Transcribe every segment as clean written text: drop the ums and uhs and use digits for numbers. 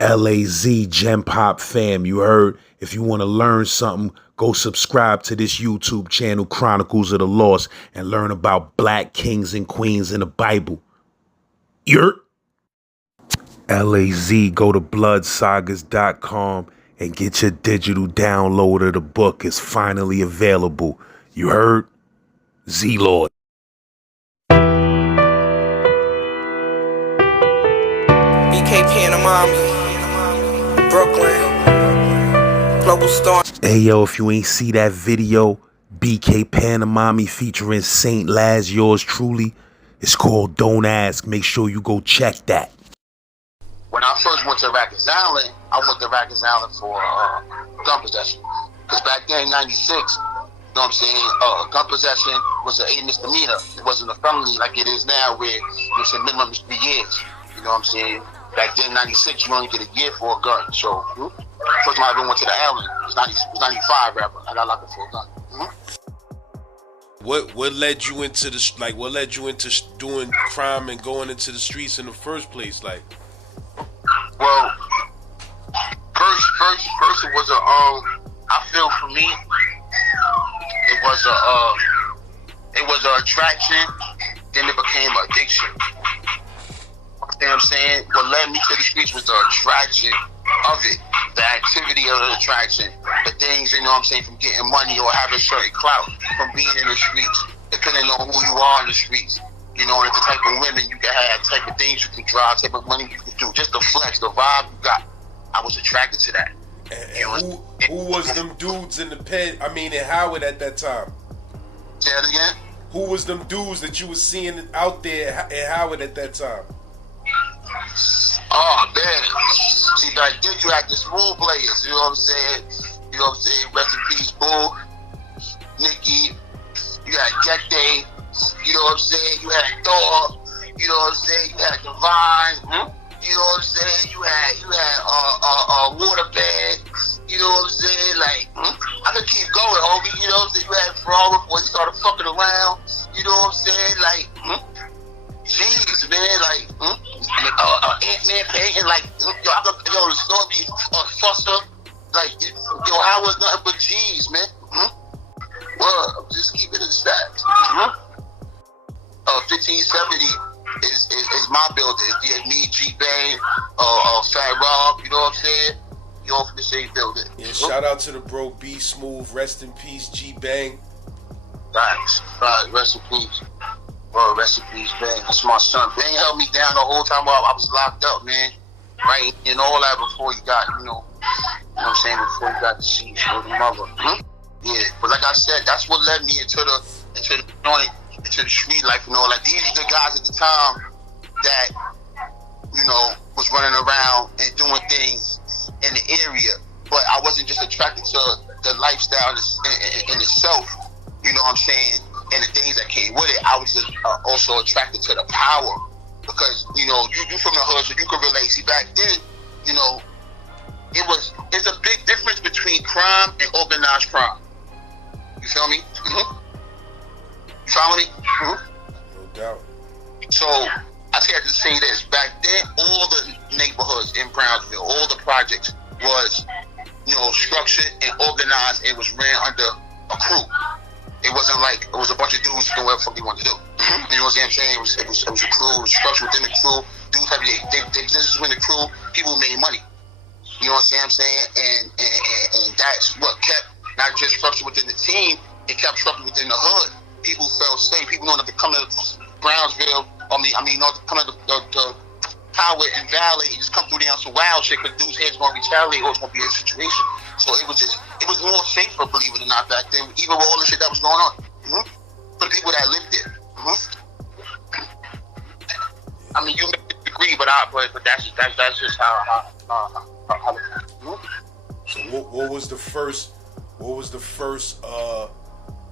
LAZ Gem Pop fam, you heard? If you want to learn something, go subscribe to this YouTube channel, Chronicles of the Lost, and learn about black kings and queens in the Bible. Yurt. LAZ, go to bloodsagas.com and get your digital download of the book. It's finally available. You heard? Z-Lord. BK Panamami, Brooklyn, Global Star. Hey yo, if you ain't see that video, BK Panamami featuring Saint Laz, yours truly, it's called Don't Ask. Make sure you go check that. When I first went to Rikers Island, I went to Rikers Island for gun possession. Because back then in 96, you know what I'm saying, gun possession was a misdemeanor. It wasn't a felony like it is now where, you know what I'm saying, minimum is 3 years. You know what I'm saying? Back then in 96, you only get a year for a gun. So, first time I ever went to the island, it was 95 rather. I got locked up for a gun. What led you into what led you into doing crime and going into the streets in the first place? Like, well, first it was I feel for me, it was an attraction, then it became an addiction. You know what I'm saying? What led me to the streets was the attraction of it, the activity of the attraction, the things, you know what I'm saying, from getting money or having certain clout, from being in the streets, depending on who you are in the streets. You know, and the type of women you can have, type of things you can drive, type of money you can do, just the flex, the vibe you got. I was attracted to that. And who was them dudes in the pen? I mean, in Howard at that time. Say that again? Who was them dudes that you was seeing out there in Howard at that time? Oh man, see back then you had the small players. You know what I'm saying? You know what I'm saying? Rest in peace, Bull, Nikki. You had Get Day. You know what I'm saying? You had Thor. You know what I'm saying? You had Divine. You know what I'm saying? You had Waterbed. You know what I'm saying? Like, I could keep going, homie. You know what I'm saying? You had Frog before he started fucking around. You know what I'm saying? Like, jeez, man. Like, Ant-Man painting. Like, the story Fuster. Like, how was nothing but G's, man. Well, I'm just keeping it stats. 1570 is my building. Yeah, me, G-Bang, Fat Rob, you know what I'm saying? You all from the same building. Yeah, shout out to the bro B Smooth, rest in peace, G-Bang. Thanks. Right, rest in peace. Bro, rest in peace, Bang. That's my son. Bang held me down the whole time while I was locked up, man. Right? And all that before you got, you know what I'm saying, before you got the seats with the mother. Yeah, but like I said, that's what led me into the joint, into the street life and all that. These are the guys at the time that, you know, was running around and doing things in the area. But I wasn't just attracted to the lifestyle in itself, you know what I'm saying, and the things that came with it. I was just also attracted to the power. Because, you know, you from the hood, so you can relate. See, back then, you know, it's a big difference between crime and organized crime. You feel me? You follow me? No doubt. So I say to say this: back then, all the neighborhoods in Brownsville, all the projects was, you know, structured and organized. It was ran under a crew. It wasn't like it was a bunch of dudes doing whatever the fuck they wanted to do. You know what I'm saying? It was a crew. It was structured within the crew. Dudes had they businesses within the crew. People made money. You know what I'm saying? And that's what kept not just structured within the team. It kept structured within the hood. People felt safe. People know that to come to Brownsville. I mean, to come to the Howard and Valley and just come through there on some wild shit because dudes' heads going to retaliate or it's going to be a situation. So it was more safer, believe it or not, back then, even with all the shit that was going on. For the people that lived there. I mean, you may disagree, but that's just how So what was the first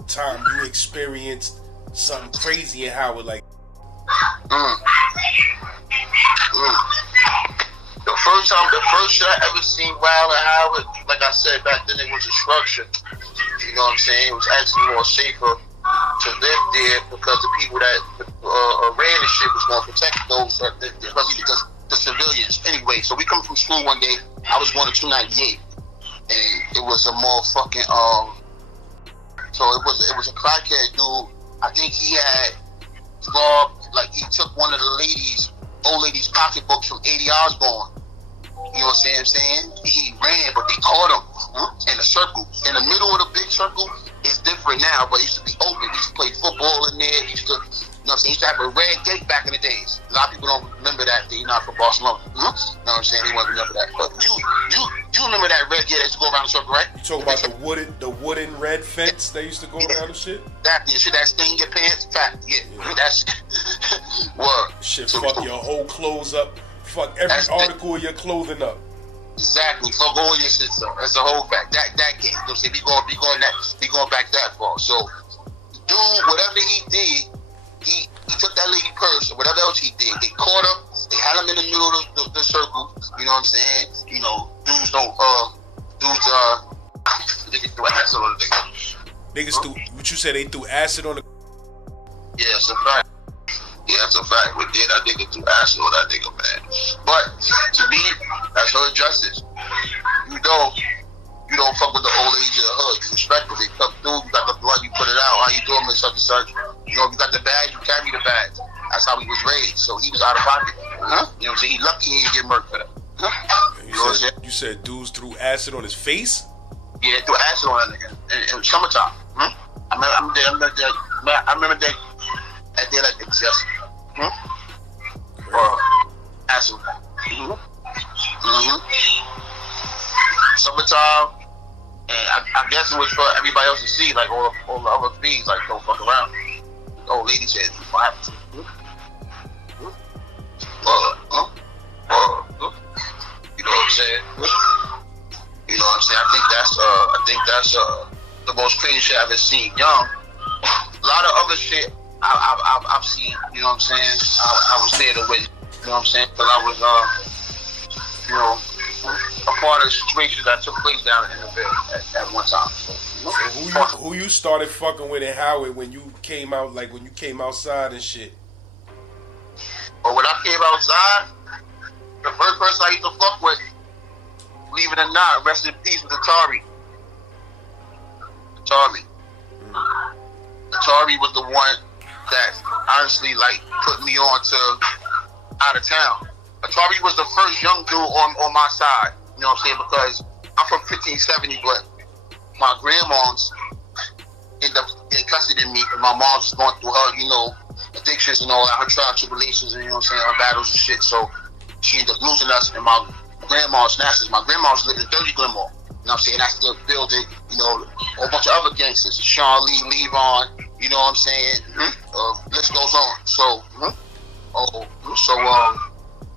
time you experienced something crazy in Howard? Like, the first shot I ever seen wild in Howard, like I said back then, it was a structure. You know what I'm saying? It was actually more safer to live there because the people that ran the shit was going to protect those, especially because the civilians. Anyway, so we come from school one day. I was going to 298, and it was a motherfucking So it was a crackhead dude. I think he had robbed, like he took one of the old lady's pocketbooks from 80 Osborne. You know what I'm saying? He ran, but they caught him in a circle. In the middle of the big circle, it's different now, but it used to be open. He used to play football in there. He used to, you know what I'm saying? He used to have a red gate back in the days. A lot of people don't remember that. They're not from Barcelona. You know what I'm saying? They won't remember that. But you remember that red gate that used to go around the circle, right? You talking about the wooden red fence that used to go around and shit? That shit that stain your pants? Fact, yeah. That's word. Shit, so fuck your whole clothes up. Fuck every article of your clothing up. Exactly. Fuck all your shit up. That's the whole fact. That game. You know what I'm saying? We going back that far. So, dude, whatever he did, he took that lady purse or whatever else he did. They caught him. They had him in the middle of the circle. You know what I'm saying? You know, dudes niggas threw acid on the nigga. Niggas threw, what you said, they threw acid on the... Yeah, it's a fact. Yeah, that's a fact. We did. That nigga threw acid on that nigga, man. But to me, that's her justice. You don't fuck with the old ladies in the hood. You respect what they come through. You got the blood, you put it out. How you doing, Miss such and such? You know, if you got the badge, you carry the badge. That's how he was raised. So he was out of pocket. You know what I'm saying? He lucky he didn't get murked for that. You know what I'm saying? You said dudes threw acid on his face? Yeah, they threw acid on that nigga. In summertime. I remember that day like it was yesterday. Acid. Summertime, and I guess it was for everybody else to see, like all the other fees, like don't fuck around. The old lady said, "What happened to you?" You know what I'm saying? You know what I'm saying? I think that's the most crazy shit I've ever seen. Young, a lot of other shit I've seen. You know what I'm saying? I was there to witness. You know what I'm saying? Because I was, you know, a part of the situations that took place down in the Ville at one time. So who you started fucking with in Howard when you came out, like when you came outside and shit? But when I came outside, the first person I used to fuck with, believe it or not, rest in peace, was Atari. Atari was the one that honestly like put me on to Out of Town. Atari was the first young dude on my side. You know what I'm saying? Because I'm from 1570, but my grandma's ended up in custody of me, and my mom was going through her, you know, addictions and all that, her trial tribulations, and you know what I'm saying, her battles and shit. So she ended up losing us, and my grandma snatched us. My grandma was living in 30 Glenmore. You know what I'm saying? That's the building, you know, a whole bunch of other gangsters. Sean Lee, Levon, you know what I'm saying? List goes on. So,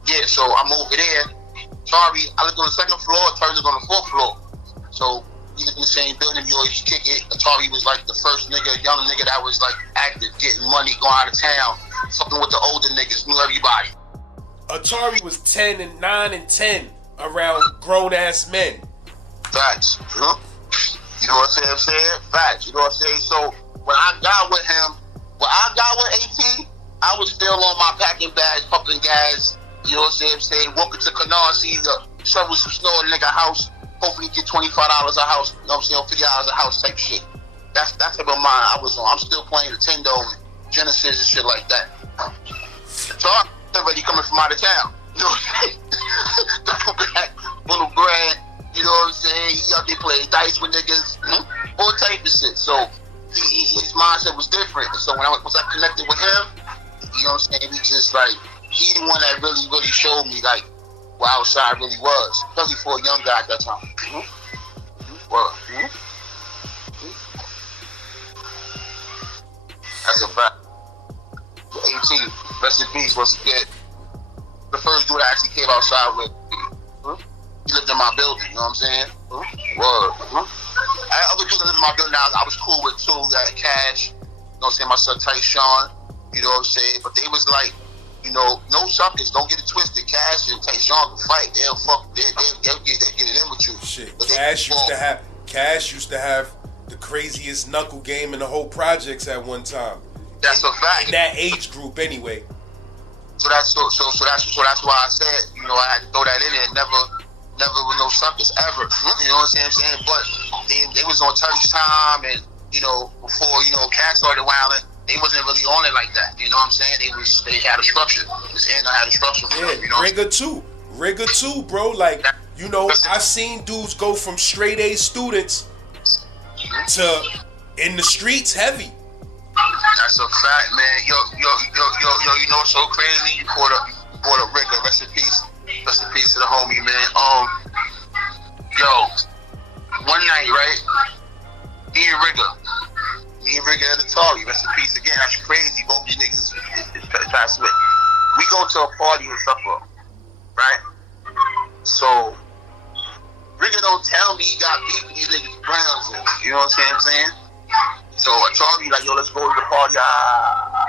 yeah, so I'm over there. Sorry, I lived on the second floor, Atari lived on the fourth floor. So we lived in the same building, we always kick it. Atari was like the first nigga, young nigga that was like active, getting money, going out of town, fucking with the older niggas, knew everybody. Atari was 10 and 9 and 10 around grown ass men. Facts. You know what I'm saying? Facts. You know what I'm saying? So when I got with him, when I got with AT, I was still on my packing bags, pumping gas. You know what I'm saying? Walking to Canarsie to shovel some snow in a nigga house. Hopefully get $25 a house. You know what I'm saying? $50 a house type shit. That's the type of mind I was on. I'm still playing Nintendo and Genesis and shit like that. So I'm already coming from out of town. You know what I'm saying? Little bread. You know what I'm saying? He out there playing dice with niggas. All type of shit. So his mindset was different. So once I connected with him, you know what I'm saying? We just like, he the one that really, really showed me like what outside really was, especially for a young guy at that time. That's a fact. 18, rest in peace, once again. The first dude I actually came outside with, he lived in my building, you know what I'm saying? I had other dudes that lived in my building now I was cool with too, that Cash, you know what I'm saying, my son Tyshawn, you know what I'm saying? But they was like, you know, no suckers, don't get it twisted. Cash and Tyshawn will fight, they'll get it in with you. Shit, Cash used to have the craziest knuckle game in the whole projects at one time. That's a fact. In that age group anyway. that's why I said, you know, I had to throw that in there. Never with no suckers ever. You know what I'm saying? But they was on Turkish time, and you know, before, you know, cats started wilding, they wasn't really on it like that. You know what I'm saying? They had a structure. This end had a structure. Yeah, you know, Rigger too, bro. Like, you know, I seen dudes go from straight A students to in the streets heavy. That's a fact, man. Yo, you know what's so crazy? You brought up Rigger. Rest in peace. Rest in peace to the homie, man. Yo, one night, right? Me and Rigger at the Atari. Rest in peace again. That's crazy. Both these niggas is passed away. We go to a party in Suffolk, right? So Rigger don't tell me he got beef with these niggas in Brownsville. You know what I'm saying? So Atari like, yo, let's go to the party.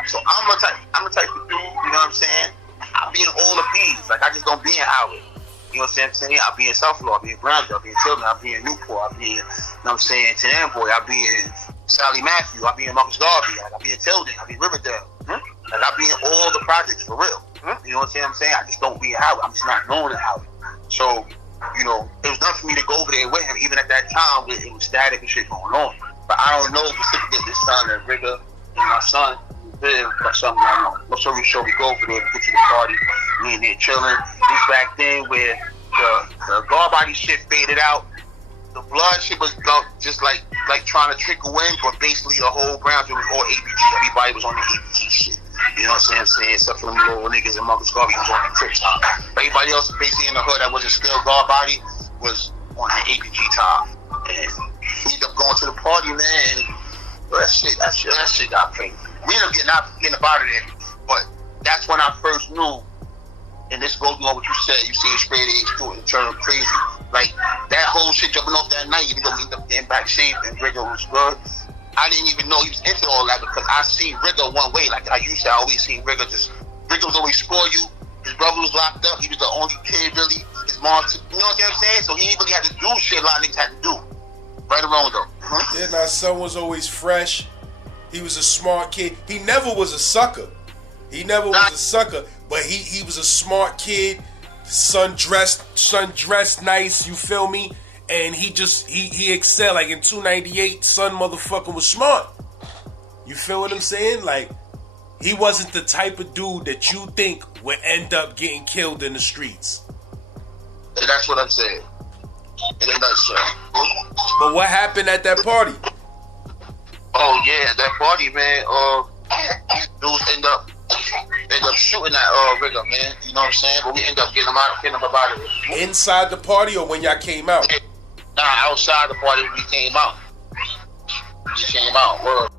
So I'm the type of dude, you know what I'm saying? I be in all the P's. Like, I just don't be in Howard. You know what I'm saying? I be in South Florida, I be in Brownsville, I be in Tilden, I be in Newport, I be in, you know what I'm saying, Tenamboy, I be in Sally Matthew, I be in Marcus Garvey, like, I be in Tilden, I be in Riverdale. Like, I be in all the projects for real. You know what I'm saying? I just don't be in Howard. I'm just not known in Howard. So, you know, it was nothing for me to go over there with him, even at that time, it was static and shit going on. But I don't know specifically this time that Rigger and my son got something going on. No story short, we go over there, get to the party, me and there chilling. This back then where the guard body shit faded out. The blood shit was just like trying to trickle in, but basically the whole Brownsville was all ABG. Everybody was on the ABG shit. You know what I'm saying? Except for them little niggas and Marcus Garvey was on the Crips time. Everybody else basically in the hood that wasn't still guard body was on the ABG time. And we ended up going to the party, man, and that shit got crazy. We ended up getting up out of there, but that's when I first knew, and this goes along what you said, you see a straight age to it and turn crazy. Like, that whole shit jumping off that night, even though we ended up getting back shape and Rigger was good, I didn't even know he was into all that because I seen Rigger one way. Like I used to, I always seen Rigger was always spoil you. His brother was locked up. He was the only kid, really. His mom, you know what I'm saying? So he didn't really have to do shit a lot of niggas had to do. Right or wrong, though. Yeah, my son was always fresh. He was a smart kid. He never was a sucker. But he was a smart kid. Son dressed nice, you feel me? And he excelled. Like in 298, son motherfucker was smart. You feel what I'm saying? Like, he wasn't the type of dude that you think would end up getting killed in the streets. And that's what I'm saying. In a nutshell. But what happened at that party? Oh yeah, that party, man. Dudes end up shooting at Rigger, man. You know what I'm saying? But we end up getting him up out of it. Inside the party or when y'all came out? Nah, outside the party we came out. Word.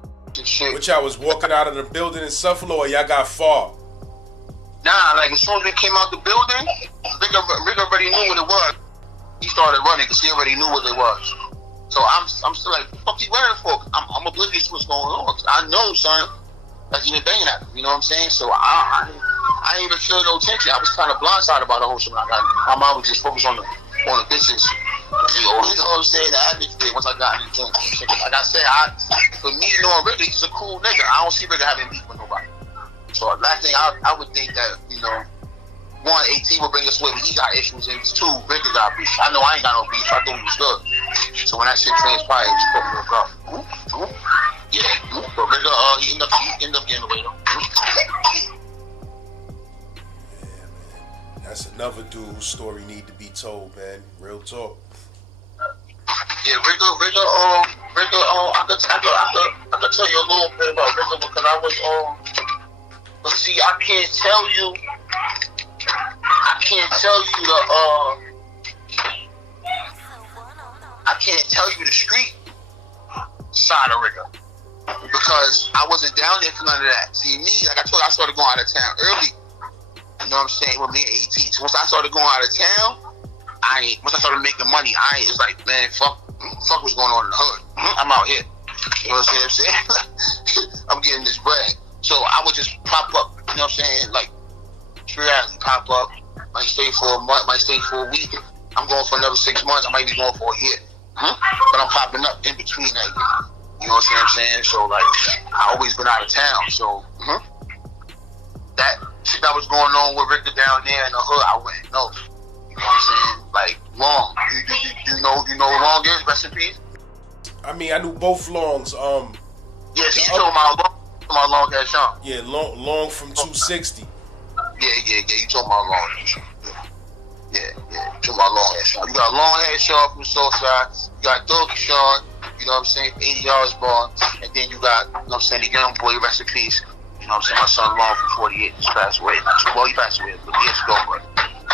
Shit. Which y'all was walking out of the building in Suffolk, or y'all got far? Nah, like as soon as we came out the building, Rigger already knew what it was. He started running because he already knew what it was. So I'm still like, fuck you running for? I'm oblivious to what's going on. I know, son, that you been banging at him. You know what I'm saying? So I didn't even feel no tension. I was kind of blindsided about the whole shit. My mind was just focused on the bitches. You know what I'm saying? The atmosphere once I got in the joint. Like I said, for me knowing Rigger, he's a cool nigga. I don't see Rigger having beef with nobody. So last thing I would think that, you know, one, AT will bring us with me. He got issues, and two, Rigger got beef. I know I ain't got no beef. So I thought he was good. So when that shit transpired, he put me up. Yeah, but Rigger, he ended up getting away though. Yeah, man. That's another dude whose story need to be told, man. Real talk. Yeah, Rigger. I could tell you a little bit about Rigger because I was but see, I can't tell you the street side of Rigger because I wasn't down there for none of that. See, me, like I told you, I started going out of town early. You know what I'm saying? With me and AT. So once I started going out of town, once I started making money, it was like, man, fuck what's going on in the hood. I'm out here. You know what I'm saying? I'm getting this bread. So I would just pop up, you know what I'm saying? Like, periodically pop up. Might stay for a month, might stay for a week. I'm going for another 6 months. I might be going for a year. But I'm popping up in between that year. You know what I'm saying? So, like, I always been out of town. So, that shit that was going on with Ricker down there in the hood, I wouldn't know. You know what I'm saying? Like, Long. You know who Long is? Rest in peace? I mean, I knew both Longs. Yes, you talking about Long Hair Sean. Yeah, Long from 260. Yeah, you talking about Long Hair Sean. Yeah, you talking about Long Hair Sean. You got Long Hair Sean from Southside. You got Doggy Sean, you know what I'm saying, 80 yards ball. And then you got, you know what I'm saying, the young boy, rest in peace. You know what I'm saying, my son Long from 48 just passed away. Well, he passed away a couple years ago, but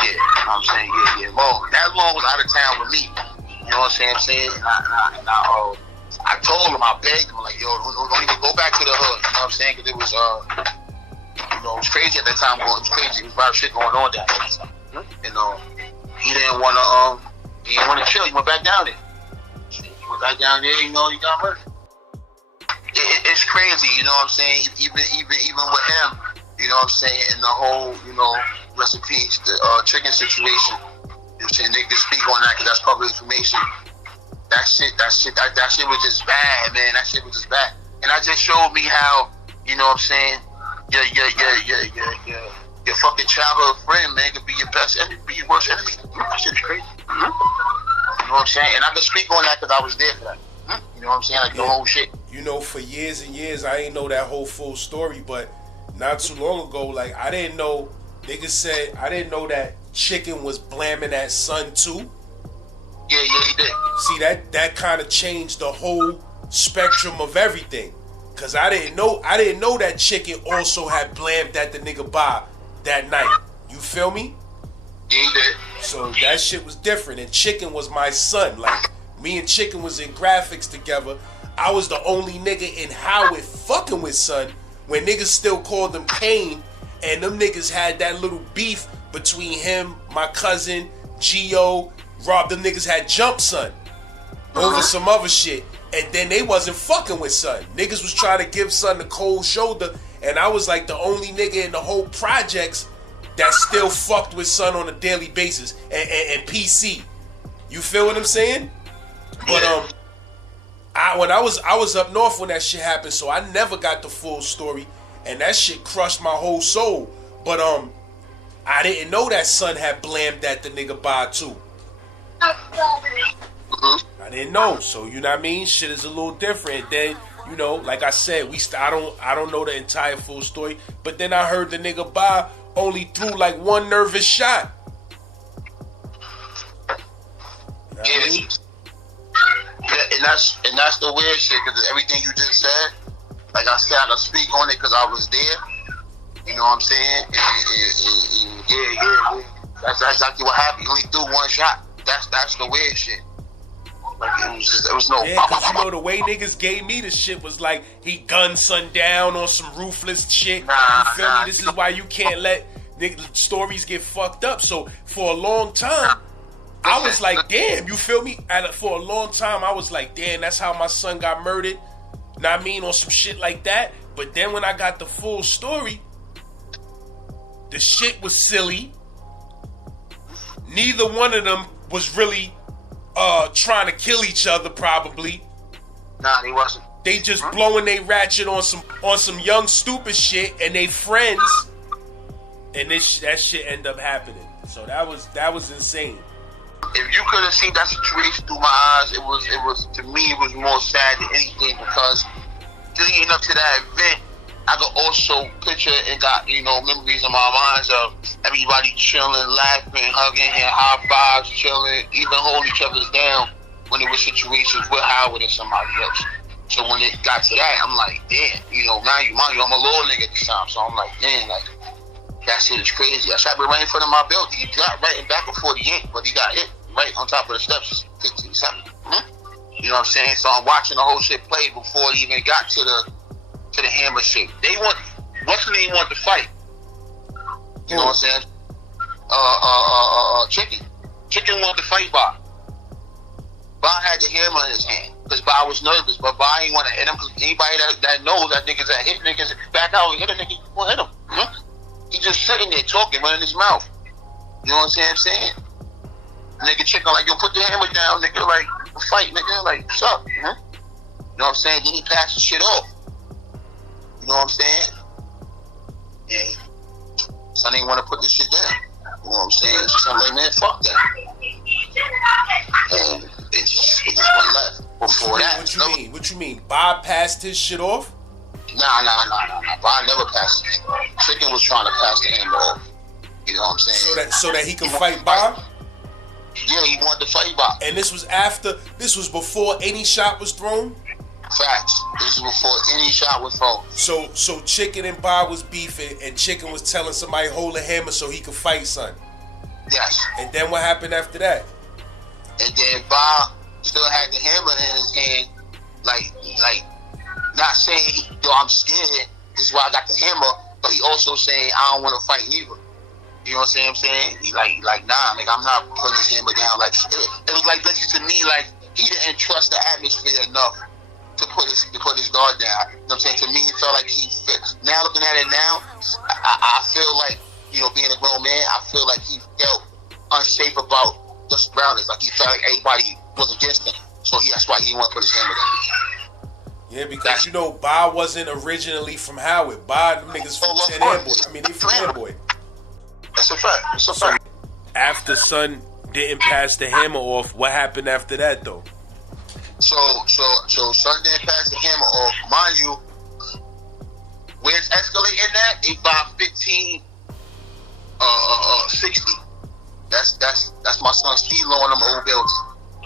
yeah, you know what I'm saying, yeah. Long. That Long was out of town with me. You know what I'm saying? And I told him, I begged him, like, yo, don't even go back to the hood. You know what I'm saying? Because it was, you know, it was crazy at that time. It was crazy. There was a lot of shit going on down there. And he didn't want to chill. He went back down there. You know, he got murdered. It's crazy, you know what I'm saying? Even with him, you know what I'm saying? And the whole, you know, rest in peace, the chicken situation. You know what I'm saying? They can speak on that because that's public information. That shit was just bad, man. That shit was just bad. And that just showed me how, you know what I'm saying, your fucking childhood friend, man, could be your best enemy, be your worst enemy. That shit's crazy. You know what I'm saying? And I can speak on that because I was there for that. You know what I'm saying? Like, the whole shit. You know, for years and years, I ain't know that whole full story, but not too long ago, like, I didn't know, niggas said, I didn't know that Chicken was blaming that son too. Yeah, he did. See, that kind of changed the whole spectrum of everything. Cause I didn't know that Chicken also had blamed at the nigga Bob that night. You feel me? Yeah, he did. So that shit was different. And Chicken was my son. Like, me and Chicken was in graphics together. I was the only nigga in Howard fucking with son when niggas still called him Kane, and them niggas had that little beef between him, my cousin, Gio, Rob. Them niggas had jumped son over some other shit, and then they wasn't fucking with son. Niggas was trying to give son the cold shoulder, and I was like the only nigga in the whole projects that still fucked with son on a daily basis, and PC. You feel what I'm saying? But when I was up north when that shit happened, so I never got the full story, and that shit crushed my whole soul. But I didn't know that son had blamed at the nigga Bob too. I didn't know, so you know what I mean. Shit is a little different. Then, you know, like I said, I don't know the entire full story, but then I heard the nigga Bob only threw like one nervous shot. You know what I mean? Yeah, and that's the weird shit, because everything you just said, like I said, I can speak on it because I was there. You know what I'm saying? And yeah. That's exactly what happened. He only threw one shot. That's the weird shit. Like, it was no. Yeah, because you know the way niggas gave me the shit was like he gunned son down on some ruthless shit. You feel me? This is why you can't let stories get fucked up. So for a long time, I was like, damn, you feel me? And for a long time, I was like, damn, that's how my son got murdered. Know what I mean? On some shit like that. But then when I got the full story, the shit was silly. Neither one of them was really trying to kill each other, probably. Nah, he wasn't. They just blowing they ratchet on some young stupid shit, and they friends, and that shit end up happening. So that was insane. If you could have seen that situation through my eyes, it was to me it was more sad than anything, because leading up to that event, I could also picture and got, you know, memories in my minds of everybody chilling, laughing, hugging, and high fives, chilling, even holding each other's down when there were situations with Howard and somebody else. So when it got to that, I'm like, damn, you know, mind you, I'm a little nigga at the time, so I'm like, damn, like, that shit is crazy. I shot right in front of my building. He got right in back of 48, but he got hit right on top of the steps, 15 seconds. You know what I'm saying? So I'm watching the whole shit play before it even got to the hammer shit. What's the name wanted to fight? You know what I'm saying? Chicken wanted to fight Bob. Bob had the hammer in his hand because Bob was nervous, but Bob ain't want to hit him, because anybody that knows that niggas that hit niggas back out and hit a nigga, you won't hit him. He just sitting there talking, running his mouth. You know what I'm saying? Nigga Chicken like, yo, put the hammer down, nigga, like, fight, nigga, like, what's up? You know what I'm saying? Then he passed the shit off. You know what I'm saying? Yeah. Son ain't want to put this shit down. You know what I'm saying? So son like, man, fuck that. And it just went left. Before that, What you mean? Bob passed his shit off? Nah. Bob never passed it. Chicken was trying to pass the hammer off. You know what I'm saying? So that he could fight Bob? Yeah, he wanted to fight Bob. And this was before any shot was thrown? Facts. This was before any shot was thrown. So Chicken and Bob was beefing, and Chicken was telling somebody hold a hammer so he could fight, son. Yes. And then what happened after that? And then Bob still had the hammer in his hand, like not saying, yo, I'm scared. This is why I got the hammer, but he also saying I don't want to fight neither. You know what I'm saying? He like nah, like I'm not putting his hammer down. Like it was like to me, like he didn't trust the atmosphere enough to put his guard down. You know what I'm saying? To me, it felt like he fit. Now looking at it now, I feel like, you know, being a grown man, I feel like he felt unsafe about the surroundings. Like he felt like everybody was against him. So that's why he didn't want to put his hammer down. Yeah, because you know, Bob wasn't originally from Howard. Bob, them niggas from 10 Amboy. I mean, they from Amboy. That's a fact. That's a fact. After Son didn't pass the hammer off, what happened after that, though? So Son didn't pass the hammer off. Mind you, where it's escalating at, 85-15, 60. That's my son Steve on them old buildings.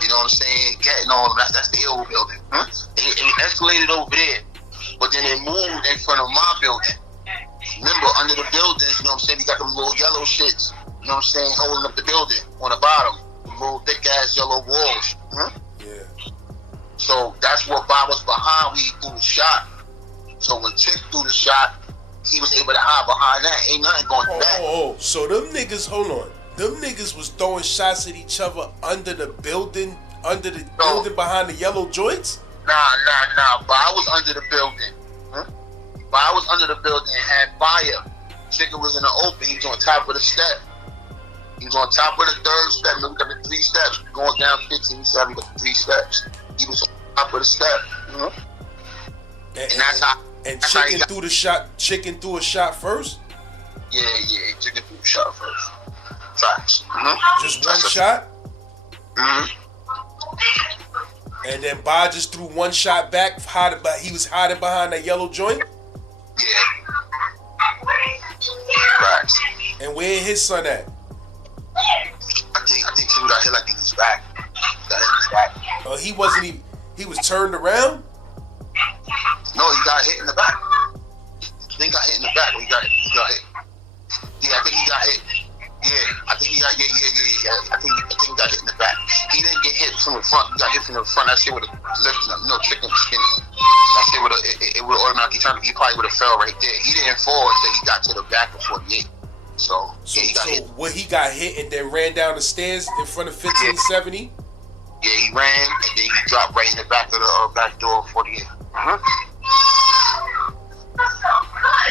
You know what I'm saying? Getting on them. That's the old building. It escalated over there, but then it moved in front of my building. Remember, under the buildings, you know what I'm saying, we got them little yellow shits, you know what I'm saying, holding up the building on the bottom. The little thick-ass yellow walls. Yeah. So that's what Bob was behind when he threw the shot. So when Chick threw the shot, he was able to hide behind that. Ain't nothing going back. So them niggas, hold on. Them niggas was throwing shots at each other under the building behind the yellow joints? Nah. Bob was under the building. Bob was under the building and had fire. Chicken was in the open. He was on top of the step. He was on top of the third step. Remember, we got the 3 steps. Going down 15, 7, but the 3 steps. He was on top of the step. And that's how. And Chicken threw the shot. Chicken threw a shot first. Yeah. Chicken threw the shot first. Facts. Just one shot. And then Bob just threw one shot back. He was hiding behind that yellow joint. Yeah. Facts. And where his son at? I think he got hit like in his back. Oh, he wasn't even. He was turned around. No, he got hit in the back. I think he got hit in the back. He got hit. Yeah, I think he got hit. Yeah, I think he got. Yeah. I think he got hit in the back. He didn't get hit from the front. He got hit from the front. That shit would have lifted him. No, Chicken was skinny. That shit would have. It would have automatically turned. He probably would have fell right there. He didn't fall until he got to the back of 48. So he got hit. What, he got hit and then ran down the stairs in front of 1570? Yeah, he ran and then he dropped right in the back of the back door of 48.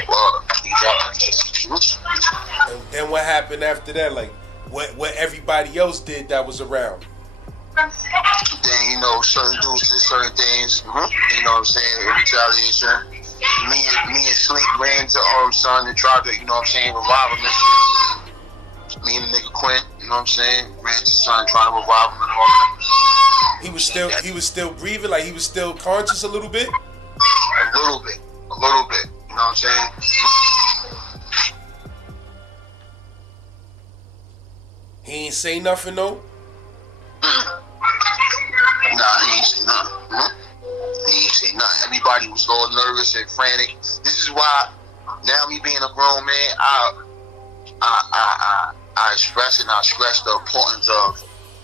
Well, he dropped. And then what happened after that? Like, what everybody else did that was around? Then, you know, certain dudes did certain things. You know what I'm saying? In retaliation. Me and Slink ran to Son and tried to, you know what I'm saying, revive him. Me and the nigga Quinn, you know what I'm saying, ran to Son trying to revive him and all that. He was still breathing, like he was still conscious a little bit? A little bit. You know what I'm saying? He ain't say nothing though? Nah, he ain't say nothing. He ain't say nothing. Everybody was all nervous and frantic. This is why now me being a grown man, I express and I stress the importance of,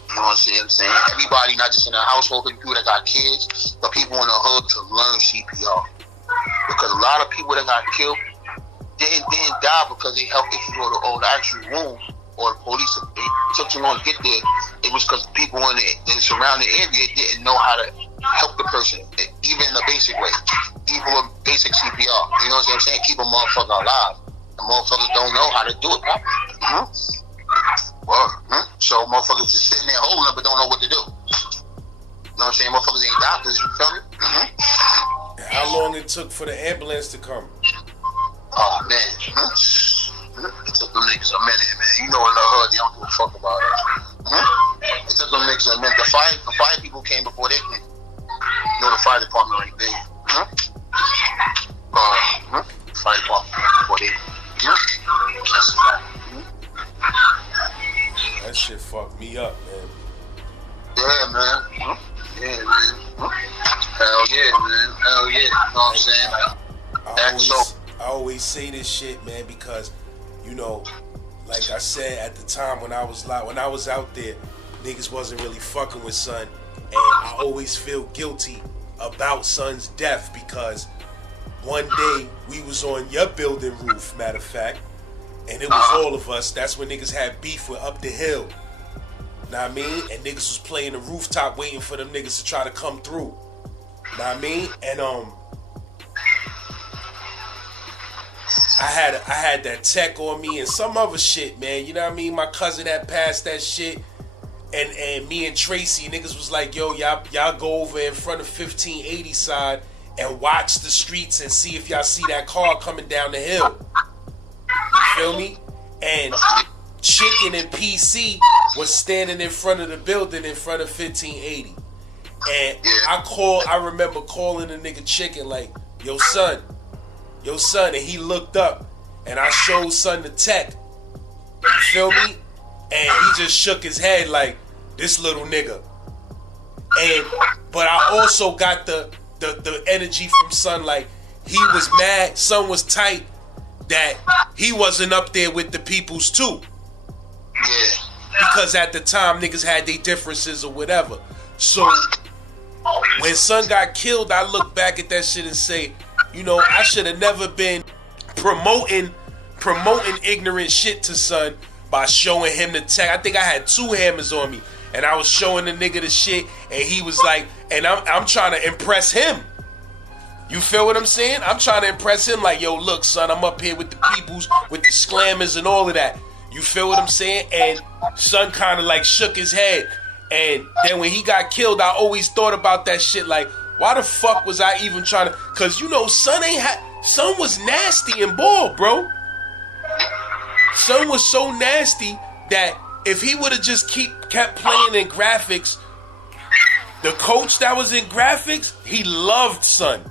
you know what I'm saying? Everybody, not just in the household, people that got kids, but people in the hood to learn CPR. Because a lot of people that got killed didn't die because they helped if you go to the actual room or the police took too long to get there. It was because people in the surrounding area didn't know how to help the person, even in a basic way, even with basic CPR. You know what I'm saying? Keep a motherfucker alive. The motherfuckers don't know how to do it properly. So motherfuckers just sitting there holding up but don't know what to do. You know what I'm saying? Motherfuckers ain't doctors, you feel me? How long it took for the ambulance to come? Oh man. It took them niggas a minute, man. You know in the hood, they don't give a fuck about it. It took them niggas a minute. The fire people came before they did. You know the fire department right there. Fire department before they did. That shit fucked me up, man. Yeah, man. Yeah, man. Hell yeah, man. Hell yeah. You know what I'm saying? I always say this shit, man, because, you know, like I said at the time when I was out there, niggas wasn't really fucking with Son, and I always feel guilty about Son's death because one day we was on your building roof, matter of fact, and it was all of us. That's when niggas had beef with Up the Hill. Know what I mean? And niggas was playing the rooftop waiting for them niggas to try to come through. Know what I mean? And I had that tech on me and some other shit, man. You know what I mean? My cousin had passed that shit. And me and Tracy, niggas was like, yo, y'all go over in front of 1580 side and watch the streets and see if y'all see that car coming down the hill. You feel me? And Chicken and PC was standing in front of the building in front of 1580. And I remember calling the nigga Chicken like, yo son, and he looked up and I showed Son the tech. You feel me? And he just shook his head like, this little nigga. But I also got the energy from Son, like he was mad, Son was tight that he wasn't up there with the peoples too. Yeah. Because at the time niggas had their differences or whatever. So when Son got killed, I look back at that shit and say, you know, I should have never been promoting ignorant shit to Son by showing him the tech. I think I had 2 hammers on me and I was showing the nigga the shit and he was like, and I'm trying to impress him. You feel what I'm saying? I'm trying to impress him like, yo, look, son, I'm up here with the peoples, with the slammers and all of that. You feel what I'm saying? And Son kind of like shook his head. And then when he got killed, I always thought about that shit like, why the fuck was I even trying to? Cause you know, Son was nasty and bald, bro. Son was so nasty that if he would have just kept playing in graphics, the coach that was in graphics, he loved Son.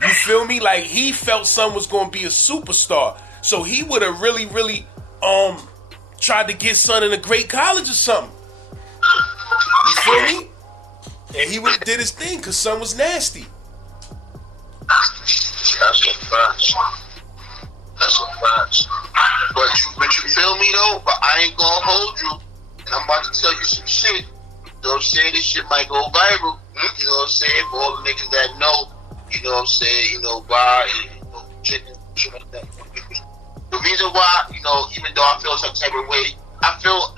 You feel me? Like he felt Son was gonna be a superstar. So he would have really, really tried to get Son in a great college or something. You feel me? And he would have did his thing because Son was nasty. That's a fact. But you feel me though? But I ain't gonna hold you. And I'm about to tell you some shit. You know what I'm saying? This shit might go viral. You know what I'm saying? For all the niggas that know, you know what I'm saying? You know, why, you know, chicken, shit like that. The reason why, you know, even though I feel some type of way, I feel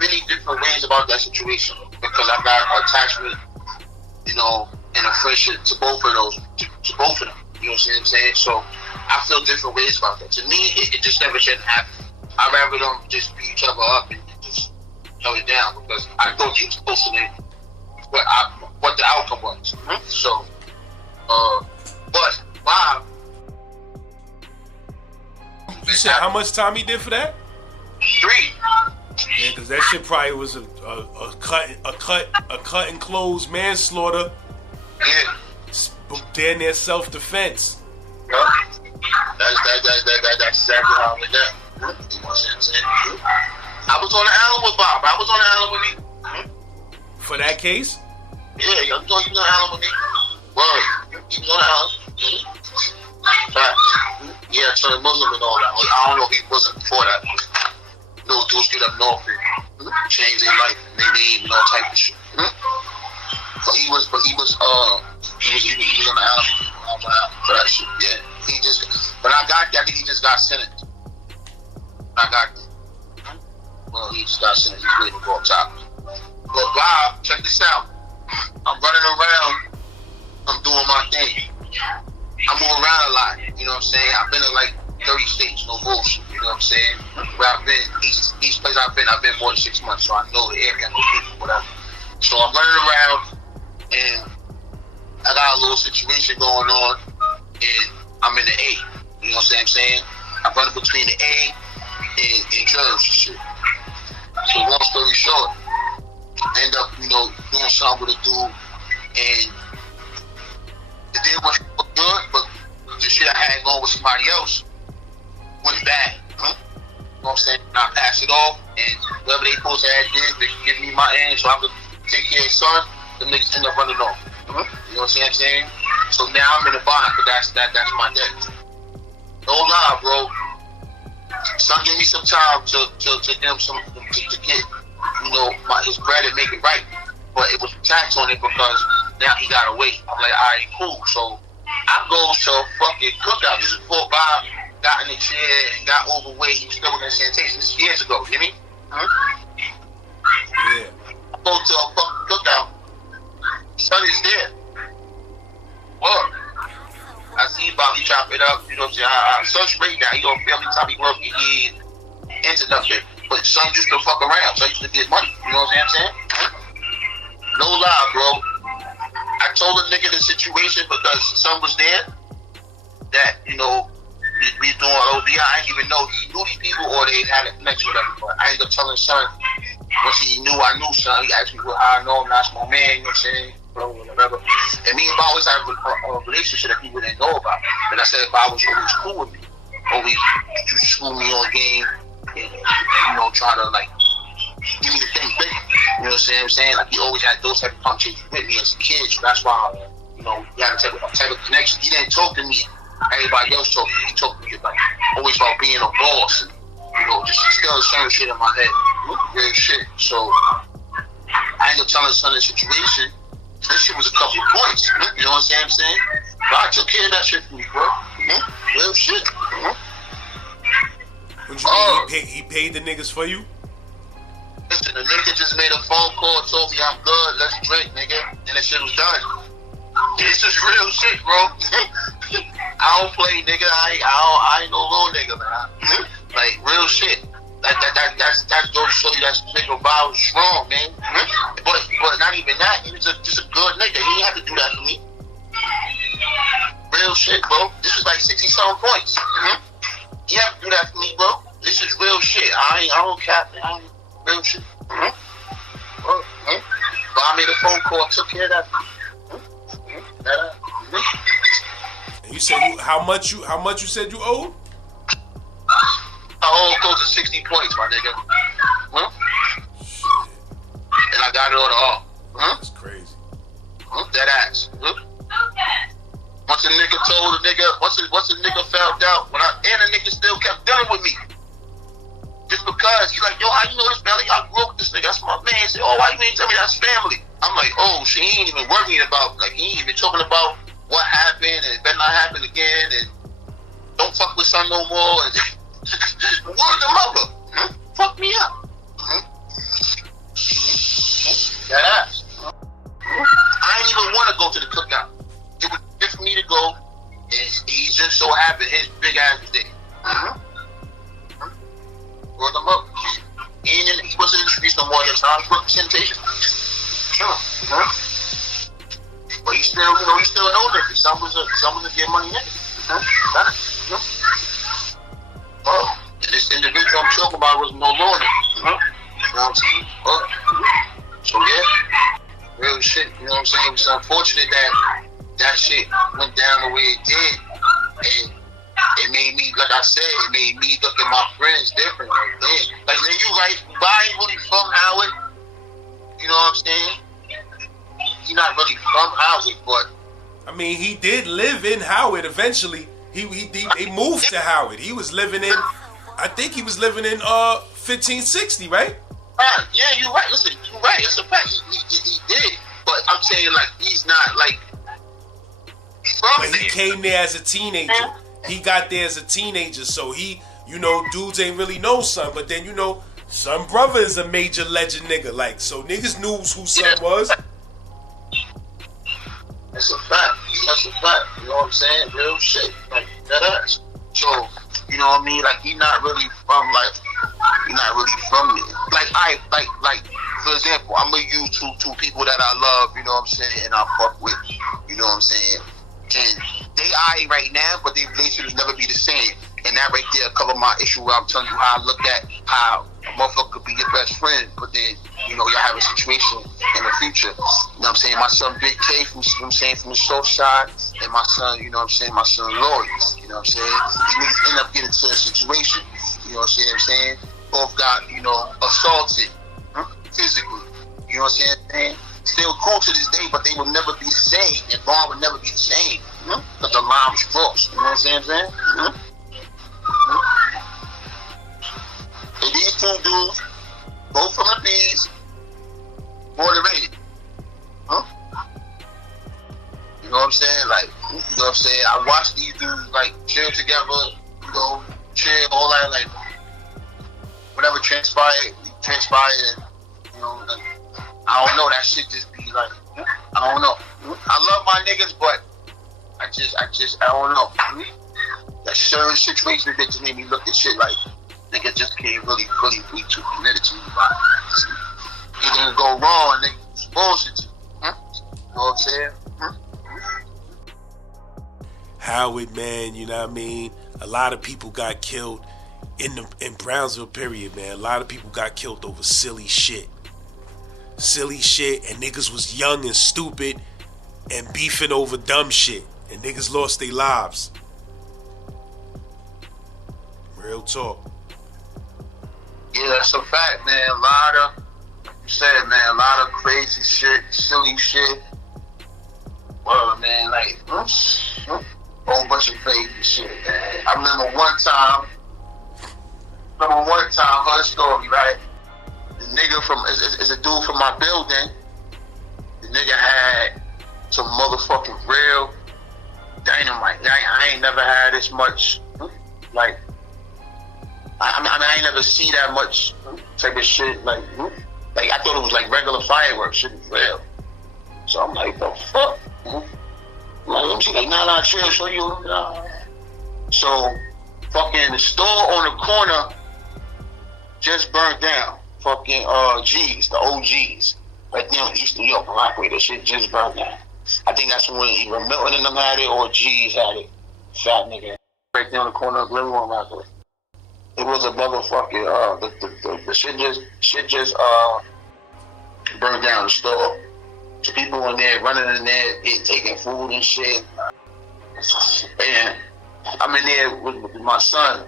many different ways about that situation because I got attachment, you know, and a friendship to both of those, to both of them. You know what I'm saying? So I feel different ways about that. To me, it just never shouldn't happen. I'd rather them just beat each other up and just shut it down because I thought you was supposed to what the outcome was. So, but wow. You said how much time he did for that? 3. Yeah, because that shit probably was a cut and close manslaughter. Yeah. Damn near self-defense. Yeah. That's exactly how I went down. You know what I'm saying? I was on the island with Bob. I was on the island with me. For that case? Yeah, you know the island with me. Word. He was on the island. Yeah, turned Muslim and all that. I don't know if he wasn't before that. Those dudes get up north and change their life and their name and all type of shit. But he was on the island for that shit. Yeah, he just. When I got there, I think he just got sentenced. I got there. Well, he just got sentenced. He's waiting to go up top. But Bob, check this out. I'm running around. I'm doing my thing. I move around a lot. You know what I'm saying? I've been in like 30 states, no bullshit. You know what I'm saying? Where I've been, each place I've been more than 6 months, so I know the area, I know people, whatever. So I'm running around, and I got a little situation going on, and I'm in the A. You know what I'm saying? I'm running between the A with a dude, and the deal was good, but the shit I had going with somebody else was bad. You know what I'm saying? I passed it off, and whoever they supposed to have did, they give me my end so I could take care of his son. The niggas end up running off. You know what I'm saying? So now I'm in a bind, but that's my debt. No lie, bro. Son give me some time to give him to get, his bread and make it right. But it was a tax on it because now he gotta wait. I'm like, alright, cool. So I go to a fucking cookout. This is before Bob got in the chair and got overweight. He was still working in sanitation. This is years ago, you hear me? Yeah. I go to a fucking cookout. Son is there. What? I see Bobby chop it up, you know what I'm saying? Son's straight now. He on family time, he work, he into nothing. But son used to fuck around, so he used to get money. You know what I'm saying? No lie, bro. I told a nigga the situation because son was there. That, we doing OD. I didn't even know he knew these people or they had a connection with them. But I ended up telling son, once he knew I knew son, he asked me how I know him, that's my man, you know what I'm saying? Whatever. And me and Bob always had a relationship that people didn't know about. And I said Bob was always cool with me. Always used to school me on game and try to give me the thing big. You know what I'm saying? Like he always had those type of conversations with me as a kid. So that's why, we had a type of connection. He didn't talk to me. Everybody else talked to me. He talked to me always about being a boss and just still certain shit in my head. Real shit. So I ended up telling son the situation. This shit was a couple of points. You know what I'm saying? But I took care of that shit for me, bro. Real shit. What you mean? He paid the niggas for you? Listen, the nigga just made a phone call, told me I'm good, let's drink, nigga. And that shit was done. This is real shit, bro. I don't play, nigga. I ain't no little nigga, man. Like, real shit. That's going to show you that nigga Bob was strong, man. But not even that. He was just a good nigga. He didn't have to do that for me. Real shit, bro. This was like 60-something points. He have to do that for me, bro. This is real shit. I don't cap, man. Real shit. But I made a phone call, took care of that. And you said how much you said you owed? I owe close to 60 points, my nigga. Shit. And I got it all. That's crazy. That ass. Once a nigga told a nigga, once a nigga found out, and the nigga still kept dealing with me. Just because he like, yo, how you know this family? I grew up with this nigga. That's my man. He said, oh, why you ain't tell me that's family? I'm like, oh, she ain't even worrying about, he ain't even talking about what happened and it better not happen again and don't fuck with son no more. And word the mother. Fuck me up. That ass. I didn't even want to go to the cookout. It was just for me to go, and he just so happened his big ass was there. Word the mother. He wasn't in the streets no more. He was representation. Sure. But he still, he still know niggas. Someone's a get money nigga. And this individual I'm talking about was no longer. You know what I'm saying? So yeah, real shit. You know what I'm saying? It's unfortunate that shit went down the way it did, and it made me, like I said, it made me look at my friends different. Like then you right, I ain't really from Howard. You know what I'm saying? He's not really from Howard, but I mean, he did live in Howard eventually. He moved to Howard. He was living in, I think he was living in 1560, right? Yeah, you're right. Listen, you're right. It's a fact. He did, but I'm saying he's not from but there. He came there as a teenager. He got there as a teenager, so he, dudes ain't really know son. But then son brother is a major legend nigga. So niggas knew who son was. That's a fact. That's a fact. You know what I'm saying? Real shit. Like that ass. So, you know what I mean? He's not really from there. For example, I'm gonna use two people that I love, you know what I'm saying, and I fuck with, you know what I'm saying? And they alright right now, but their relationships never be the same. And that right there cover my issue where I'm telling you how I look at how a motherfucker could be your best friend, but then, y'all have a situation in the future, you know what I'm saying, my son Big K from, you know what I'm saying, from the South Side, and my son, you know what I'm saying, my son Lawyers, you know what I'm saying? These niggas end up getting into a situation, you know what I'm saying? Both got, you know, assaulted physically, you know what I'm saying? Still cool to this day, but they will never be the same, and Vaughn would never be the same, because the line was crossed, you know what I'm saying? And these two dudes, both from the B's, born and raised. You know what I'm saying? Like, you know what I'm saying? I watched these dudes, like, chill together, you know, chill, all that, like, whatever transpired, you know, like, I don't know, that shit just be like, I don't know. I love my niggas, but I don't know. That certain situation that just made me look at shit like, niggas just can't really be too committed to you. It didn't go wrong, niggas bullshit. You know what I'm saying? Howard, man, you know what I mean? A lot of people got killed in Brownsville, period, man. A lot of people got killed over silly shit. Silly shit, and niggas was young and stupid and beefing over dumb shit. And niggas lost their lives. Real talk. Yeah, that's a fact, man. A lot of, you said, man, a lot of crazy shit, silly shit. Well, man, like, whole bunch of crazy shit, man. I remember one time, her story, right? The nigga from, is a dude from my building. The nigga had some motherfucking real dynamite. I ain't never had this much, like, I ain't never see that much type of shit, like I thought it was like regular fireworks, shit was real. So I'm like, the fuck? Like, let me see, like, nah, chill, show you. So, fucking the store on the corner just burned down. Fucking G's, the OGs. Right there in East New York, Rockaway, that shit just burned down. I think that's when either Milton and them had it or G's had it. Fat nigga. Right there on the corner of Glenmore and Rockaway. It was a motherfucking, the shit just burned down the store. So people in there, running in there, taking food and shit. And I'm in there with my son.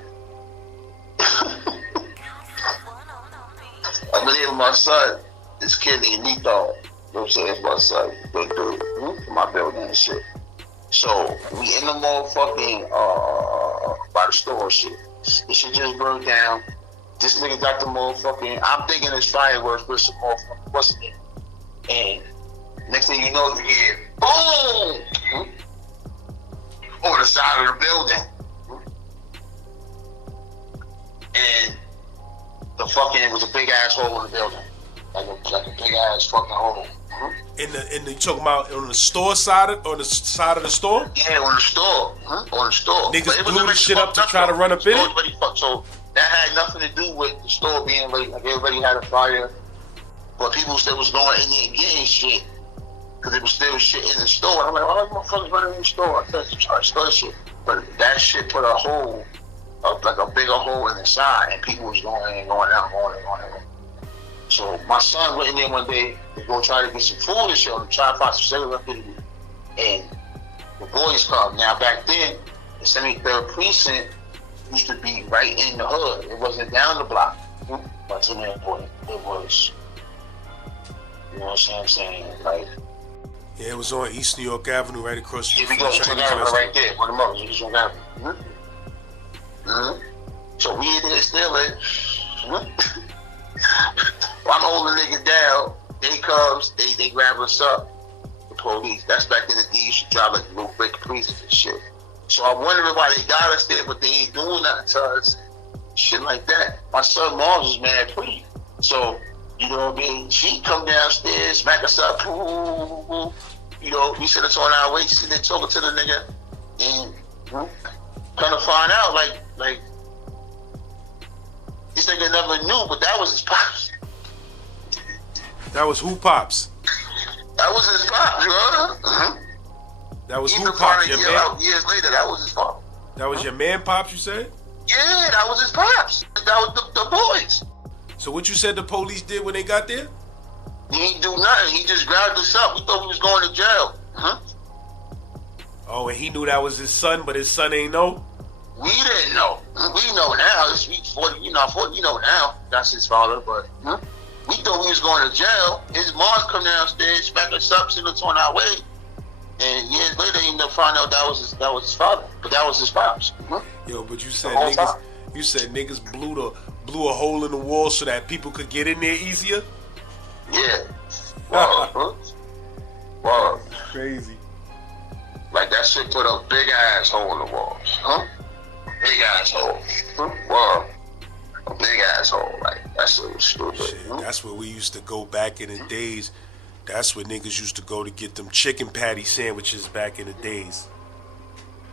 I'm in there with my son. This kid named Nito. You know what I'm saying? It's my son. Big dude. From my building and shit. So, we in the motherfucking, by the store and shit. The shit just burned down. This nigga got the motherfucking, I'm thinking it's fireworks with some motherfucking what's it? And next thing you know, you hear boom on the side of the building. And the fucking, it was a big ass hole in the building. Like a big ass fucking hole. In the you talking about on the store side on the side of the store? Yeah, on the store. On the store. Niggas blew the shit up to try to run up in it? So that had nothing to do with the store being ready. Like, everybody had a fire. But people still was going in there and getting shit. Because there was still shit in the store. And I'm like, why the motherfuckers running in the store? I thought you charged store shit. But that shit put a hole, like a bigger hole in the side. And people was going in, going out, going in, going in. So my son went in there one day to go try to get some food and shit, to try to find some cigarettes. And the boys come. Now back then, the 73rd precinct used to be right in the hood. It wasn't down the block. But to that point, it was, you know what I'm saying? Like, yeah, it was on East New York Avenue, right across the street. If you go to the Avenue right there, where the mother is on Avenue. So we in there still in. I'm holding the nigga down. They comes, they grab us up. The police. That's back in the day. You should drive like little fake police and shit. So I'm wondering why they got us there, but they ain't doing nothing to us. Shit like that. My son Mars is mad pretty. So, you know what I mean? She come downstairs, smack us up. You know, we sit us on our way, sitting there talking to the nigga, and kind of find out like this nigga never knew, but that was his pops. That was who pops? That was his pops, you know? That was who pops? Your man? Years later, that was his pops. That was your man pops, you said? Yeah, that was his pops. That was the boys. So what you said the police did when they got there? He ain't do nothing. He just grabbed us up. We thought we was going to jail. Oh, and he knew that was his son, but his son ain't know? We didn't know. We know now. It's 40, you know now. That's his father, but we thought we was going to jail. His mom come downstairs, smack us up, send us on our way. And years later, he ended up finding out that was his father. But that was his pops. Yo, but you said niggas blew a hole in the wall so that people could get in there easier? Yeah. Wow. Wow. Crazy. Like that shit put a big ass hole in the walls. Big ass hole. Wow. A big ass hole. Like that shit was stupid. Shit, that's where we used to go back in the days. That's where niggas used to go to get them chicken patty sandwiches back in the days.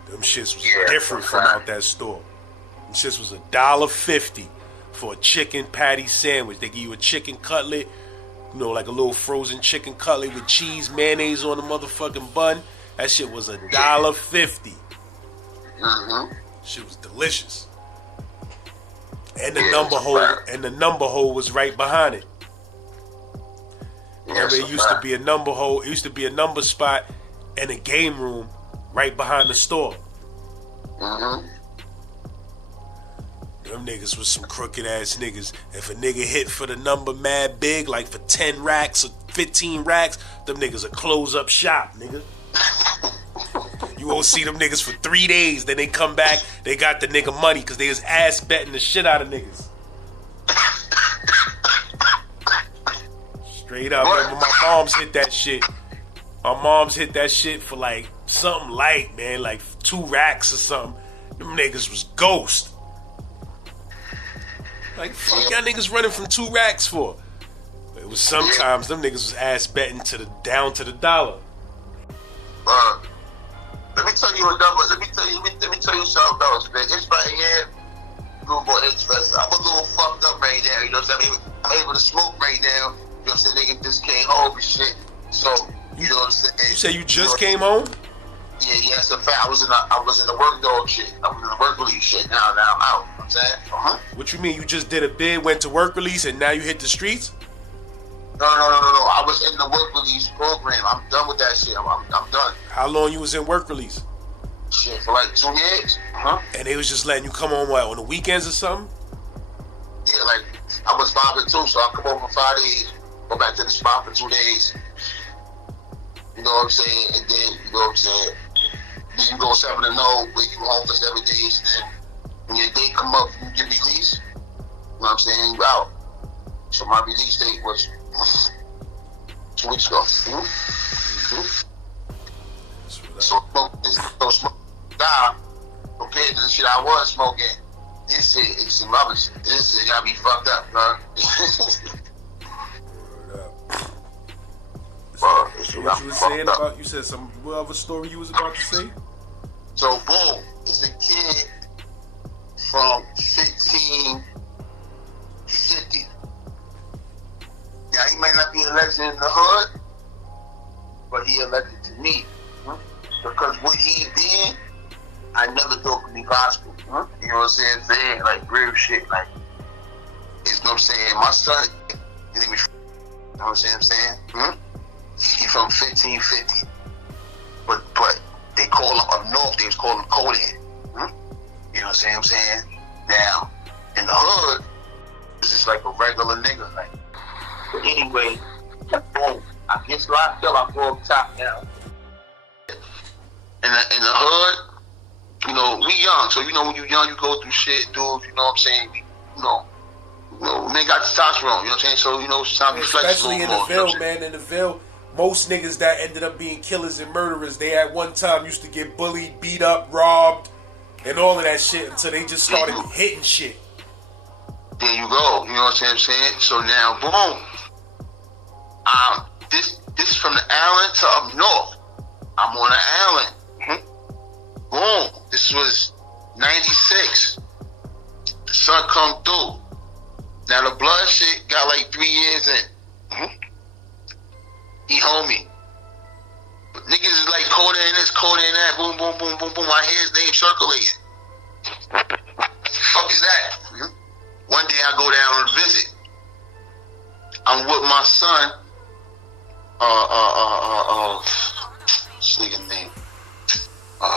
Them shits was different from out that store. Them shits was $1.50 for a chicken patty sandwich. They give you a chicken cutlet, like a little frozen chicken cutlet with cheese, mayonnaise on the motherfucking bun. That shit was $1.50. Shit was delicious. And the number hole was right behind it. Remember, it used to be a number hole. It used to be a number spot and a game room right behind the store. Them niggas was some crooked ass niggas. If a nigga hit for the number mad big, like for 10 racks or 15 racks, them niggas will close up shop, nigga. You won't see them niggas for 3 days. Then they come back, they got the nigga money because they was ass betting the shit out of niggas. Straight up. Remember my mom's hit that shit. My mom's hit that shit for like something light, man. Like 2 racks or something. Them niggas was ghost. Like, fuck y'all niggas running from 2 racks for? It was sometimes them niggas was ass betting down to the dollar. Let me tell you a number. Let me tell you something else, man. It's right here. Little boy, I'm a little fucked up right now. You know what I'm saying? I'm able to smoke right now. You know what I'm saying? Nigga just came home and shit. So, you know what I'm saying? You say you just came home? Yeah, that's a fact. I was in the work dog shit. I was in the work release shit. Now I'm out. You know what I'm saying? What you mean? You just did a bid, went to work release, and now you hit the streets? No. I was in the work release program. I'm done with that shit. I'm done. How long you was in work release? Shit, for like 2 years. And they was just letting you come home, on the weekends or something? Yeah, like, I was 5 and 2, so I come home for 5 days, go back to the spot for 2 days. You know what I'm saying? And then, you know what I'm saying? Then you go 7 and 0, where you home for 7 days, and then when your date come up, you get released. You know what I'm saying? You out. So my release date was 2 weeks ago. So smoke die compared to the shit I was smoking. This shit is some rubbish. This shit got me fucked up, man. So what you was saying about? You said what other story you was about to say? So boom, it's a kid from 1550. Now he might not be a legend in the hood, but he a legend to me. Because what he did, I never thought could be possible. You know what I'm saying? Like real shit. Like, it's what I'm saying. My son, you know what I'm saying? He from 1550. But they call him up north, they was calling him Conan. You know what I'm saying? Now, in the hood, it's just like a regular nigga. Like, but anyway, boom, I get locked up, I go up top now. In the hood, you know, we young, so you know when you young, you go through shit, dude. You know what I'm saying? You know, men got testosterone. You know what I'm saying? So you know, sometimes you flex especially a in little the more. Ville, man. In the Ville, most niggas that ended up being killers and murderers, they at one time used to get bullied, beat up, robbed, and all of that shit until they just started hitting shit. There you go. You know what I'm saying? So now, boom. This from the island to up north. I'm on the island. Boom. This was 96. The sun come through. Now the blood shit got like 3 years in. He homie. But niggas is like coding in this, coding in that. Boom, boom, boom, boom, boom. I hear his name circulating. What the fuck is that? One day I go down on a visit. I'm with my son This nigga name.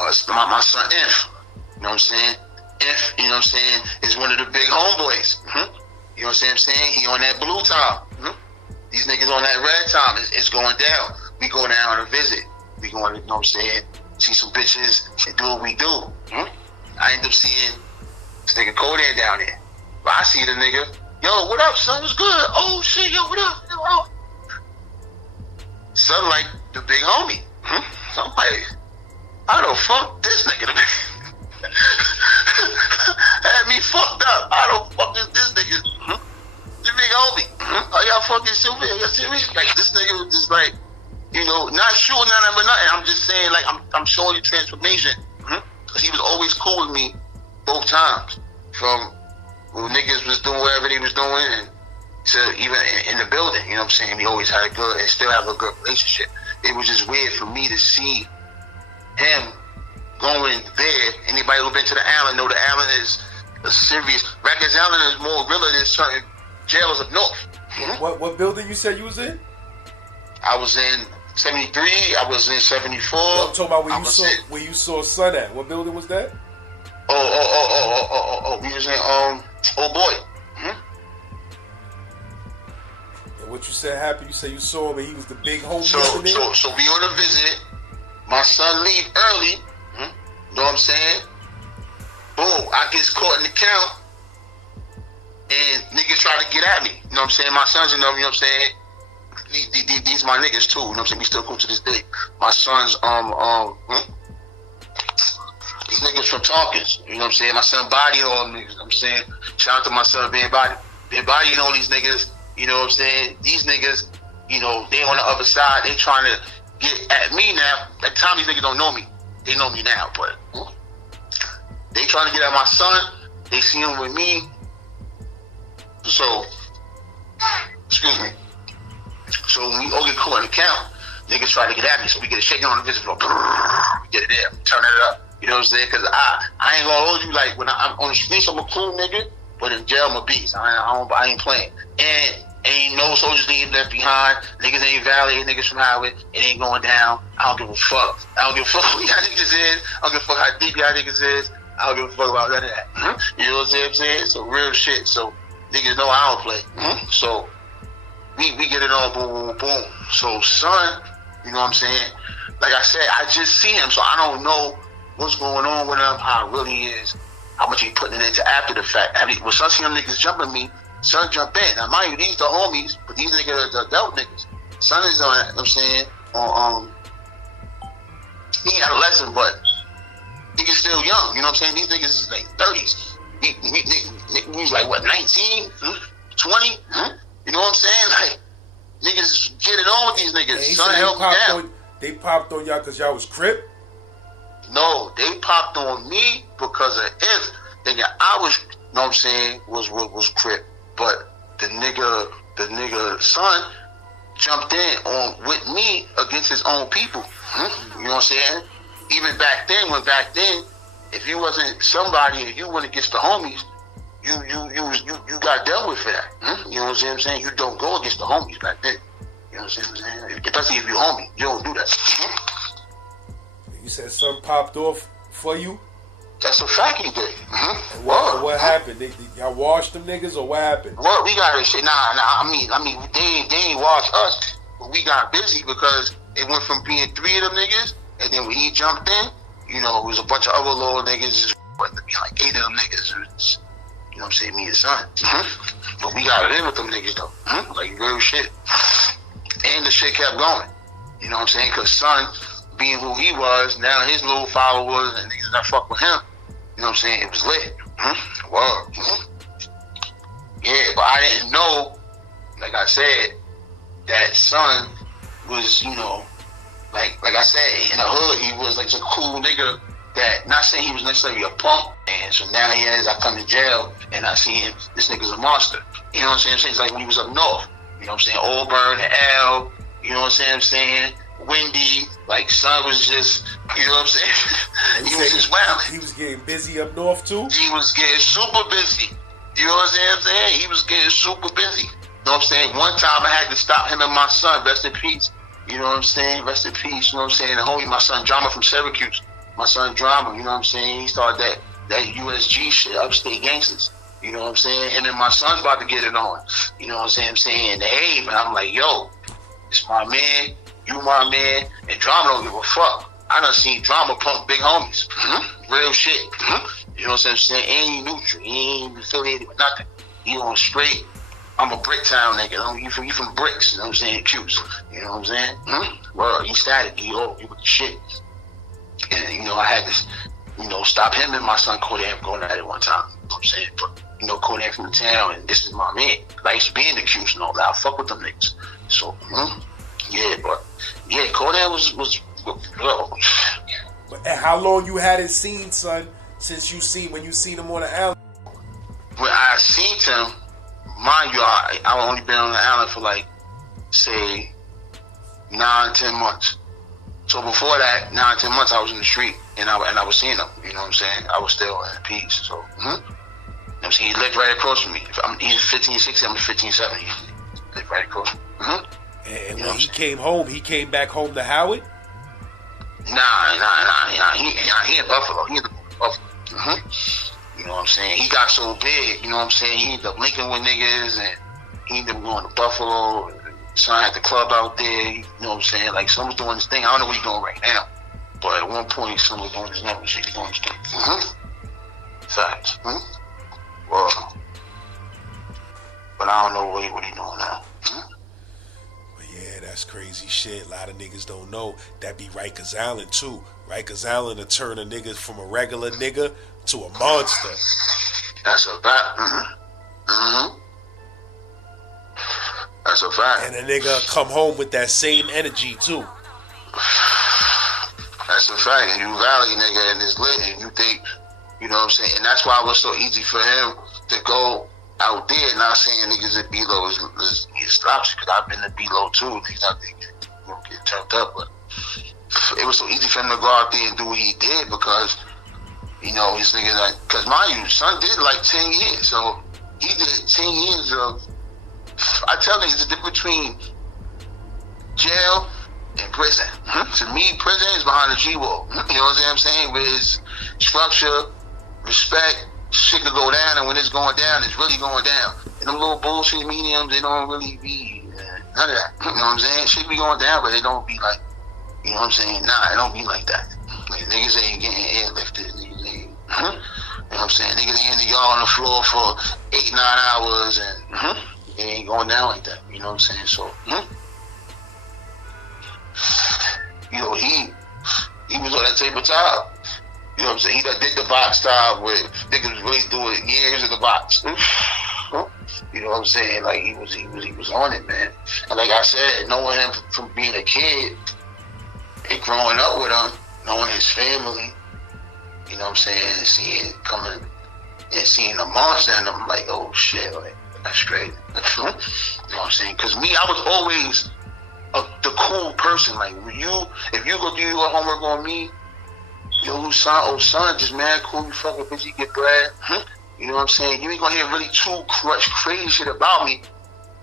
It's my son Inf. You know what I'm saying? Inf, you know what I'm saying, is one of the big homeboys. Mm-hmm. You know what I'm saying? He on that blue time. Mm-hmm. These niggas on that red time. It's going down. We go down on a visit. We going to, you know what I'm saying, see some bitches and do what we do. Mm-hmm. I end up seeing this nigga Kodak down there. But I see the nigga, yo, what up, son? What's good? Oh, shit, yo, what up? Yo, son like the big homie. Mm-hmm. So I'm like, how the fuck this nigga to be? Had me fucked up. How the fuck is this nigga? Mm-hmm. The big homie. Mm-hmm. Are y'all fucking stupid? Are y'all serious? Like, this nigga was just like, you know, not sure nothing but nothing. I'm just saying, like, I'm showing you transformation. Mm-hmm. Cause he was always cool with me both times. From when niggas was doing whatever they was doing and to even in the building, you know what I'm saying? We always had a good and still have a good relationship. It was just weird for me to see him going there. Anybody who's been to the Island know the Island is a serious. Rikers Island is more realer than certain jails up north. Mm-hmm. What building you said you was in? I was in 73. I was in 74. I'm talking about where you saw Son at. What building was that? Oh. We was in Oh Boy. Mm-hmm. And what you said happened? You said you saw him and he was the big homie. So we on a visit. My son leave early. Mm-hmm. You know what I'm saying? Boom, I get caught in the count. And niggas try to get at me. You know what I'm saying? My sons, you know what I'm saying? These my niggas too. You know what I'm saying? We still cool to this day. My sons, these niggas from Tompkins. You know what I'm saying? My son body all them niggas. You know what I'm saying? Shout out to my son Ben Body. Ben Body and all these niggas. You know what I'm saying? These niggas, you know, they on the other side. They trying to get at me now. At the time, these niggas don't know me. They know me now, but they trying to get at my son. They see him with me. So, excuse me. So when we all get caught in the count, niggas try to get at me. So we get a shaking on the visit floor. We get it there. Turn it up. You know what I'm saying? Because I ain't gonna hold you. Like, when I'm on the streets, I'm a cool nigga. But in jail, I'm a beast. I ain't playing. And ain't no soldiers being left behind. Niggas ain't validated. Niggas from highway. It ain't going down. I don't give a fuck. I don't give a fuck who y'all niggas is. I don't give a fuck how deep y'all niggas is. I don't give a fuck about none of that. Mm-hmm. You know what I'm saying? So real shit. So niggas know I don't play. Mm-hmm. So we get it on, boom, boom, boom. So son, you know what I'm saying? Like I said, I just see him, so I don't know what's going on with him, how it really is, how much he putting it into after the fact. I mean, when son see them niggas jumping me, son jump in. Now mind you, these the homies, but these niggas are the adult niggas. Son is on, you know what I'm saying, he ain't adolescent, but niggas still young, you know what I'm saying? These niggas is like 30s. He was like, what, 19? 20? You know what I'm saying? Like, niggas get it on with these niggas. Son help me down. They popped on y'all because y'all was Crip? No, they popped on me because of if thinking I was, you know what I'm saying, was Crip. But the nigga son jumped in on with me against his own people. You know what I'm saying? Even back then, if you wasn't somebody and you went against the homies, you got dealt with for that. You know what I'm saying? You don't go against the homies back then. You know what I'm saying? Especially if you homie, you don't do that. You said something popped off for you? That's a fact he did. And what happened? Y'all washed them niggas or what happened? Well, we got to say, nah. I mean, they ain't washed us, but we got busy because it went from being 3 of them niggas, and then when he jumped in, you know, it was a bunch of other little niggas, like 8 of them niggas. You know what I'm saying? Me and son. But we got it in with them niggas though. Like real shit. And the shit kept going. You know what I'm saying? Because son, being who he was, now his little followers and niggas that fuck with him, you know what I'm saying? It was lit. Wow. Yeah, but I didn't know, like I said, that son was, you know, like I said, in the hood, he was like some cool nigga that, not saying he was necessarily a punk, and so now he is, I come to jail, and I see him, this nigga's a monster. You know what I'm saying? It's like when he was up north, you know what I'm saying? Auburn, L, you know what I'm saying? Windy, like son was just, you know what I'm saying? He was just wild. He was getting busy up north too? He was getting super busy. You know what I'm saying? He was getting super busy. You know what I'm saying? One time I had to stop him and my son, rest in peace, You know what I'm saying? Rest in peace. You know what I'm saying? The homie, my son Drama from Syracuse. My son Drama. You know what I'm saying? He started that USG shit, Upstate Gangsters. You know what I'm saying? And then my son's about to get it on. You know what I'm saying? I'm saying the Ave, and I'm like, yo, it's my man, you my man, and Drama don't give a fuck. I done seen Drama pump big homies. Real shit. You know what I'm saying? And he neutral. He ain't affiliated with nothing. He on straight. I'm a brick town nigga. You from bricks, you know what I'm saying? Cutes. You know what I'm saying? Well, he static. He with the shit. And, you know, I had to, stop him and my son Kodak going at it one time. You know what I'm saying? But, Kodak from the town, and this is my man. Like, I used to be in the Q's and all that. I fuck with them niggas. So, Kodak was well. But how long you had it seen, son, since when you seen him on the island? When I seen him, mind you, I only been on the island for like, say, 9-10 months. So before that, 9-10 months, I was in the street and I was seeing him. You know what I'm saying? I was still in peace. So, you know what I'm saying? He lived right across from me. If I'm 15, 16, I'm 15, 17. He lived right across from me. And when he came home, he came back home to Howard? Nah. He in Buffalo. He in Buffalo. You know what I'm saying? He got so big, you know what I'm saying? He ended up linking with niggas, and he ended up going to Buffalo. Son had the club out there, you know what I'm saying? Like, Son was doing his thing. I don't know what he's doing right now. But at one point, Son was doing his number shit. He doing his thing. Facts. Well, but I don't know what he doing now. But yeah, that's crazy shit. A lot of niggas don't know. That be Rikers Island, too. Rikers Island to turn a nigga from a regular nigga to a monster. That's a fact. That's a fact. And a nigga come home with that same energy, too. That's a fact. And you Valley nigga and it's lit, and you think, you know what I'm saying? And that's why it was so easy for him to go out there, not saying niggas at B-Lo is slouchy, because I've been to B-Lo too. Niggas out there get turned up, but it was so easy for him to go out there and do what he did because, his niggas, like, because mind you, Son did like 10 years, so he did 10 years of, I tell niggas the difference between jail and prison. To me, prison is behind the G-wall. You know what I'm saying? With his structure, respect, shit could go down, and when it's going down, it's really going down. And them little bullshit mediums, they don't really be none of that. You know what I'm saying? Shit be going down, but it don't be like, you know what I'm saying? Nah, it don't be like that. Like, niggas ain't getting airlifted. Niggas ain't, you know what I'm saying? Niggas ain't in the yard on the floor for 8-9 hours, and it ain't going down like that. You know what I'm saying? So, he was on that table top. You know what I'm saying? He done did the box style where niggas really doing years in the box. You know what I'm saying? Like, he was on it, man. And like I said, knowing him from being a kid and growing up with him, knowing his family, you know what I'm saying, and seeing the monster in him, like, oh shit, like, that's great. You know what I'm saying? Because me, I was always the cool person. Like, if you go do your homework on me, yo, son, just mad cool, you fucking bitch, you get bread. You know what I'm saying? You ain't gonna hear really too much crazy shit about me,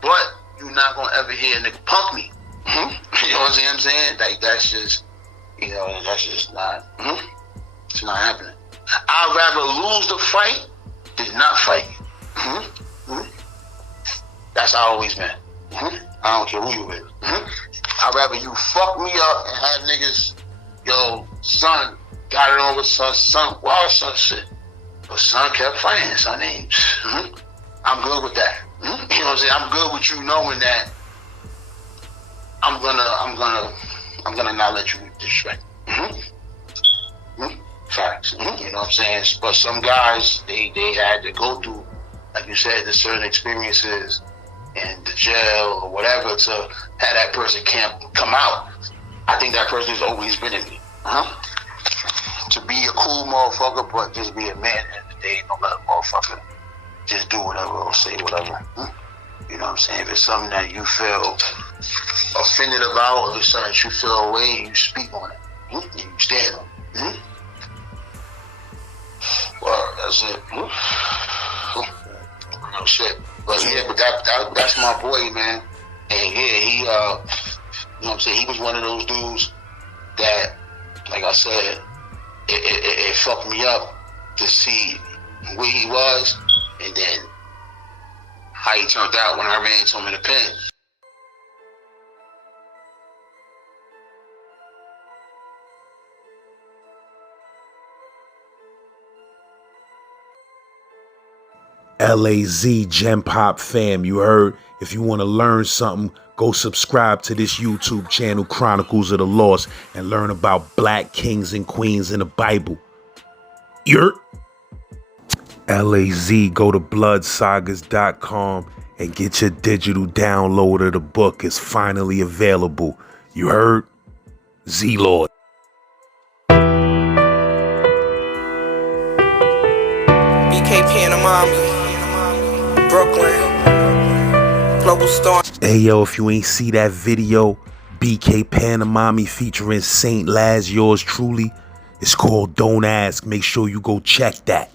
but you're not gonna ever hear a nigga punk me. You know what I'm saying? Like, that's just, that's just not, it's not happening. I'd rather lose the fight than not fight. That's how I always been. I don't care who you with. I'd rather you fuck me up and have niggas, yo, Son got it on with Son, wild Son shit. But Son kept fighting, Son ain't. I'm good with that. You know what I'm saying? I'm good with you knowing that I'm gonna not let you disrespect. Facts. You know what I'm saying? But some guys, they had to go through, like you said, the certain experiences in the jail or whatever to have that person can't come out. I think that person has always been in me. To be a cool motherfucker, but just be a man at the day. Don't let a motherfucker just do whatever or say whatever. You know what I'm saying? If it's something that you feel offended about, or if it's something that you feel away, you speak on it. And you stand on it. Well, that's it. No shit. But yeah, but that's my boy, man. And yeah, know what I'm saying? He was one of those dudes that, like I said, it fucked me up to see where he was and then how he turned out when I ran into him in the pen. LAZ Gen Pop fam, you heard? If you want to learn something, go subscribe to this YouTube channel, Chronicles of the Lost, and learn about black kings and queens in the Bible. You're LAZ, go to bloodsagas.com and get your digital download of the book. It's finally available. You heard? Z-Lord. BK Panamami, Brooklyn, Global Storm. Hey yo, if you ain't see that video, BK Panamami featuring Saint Laz, yours truly, it's called Don't Ask. Make sure you go check that.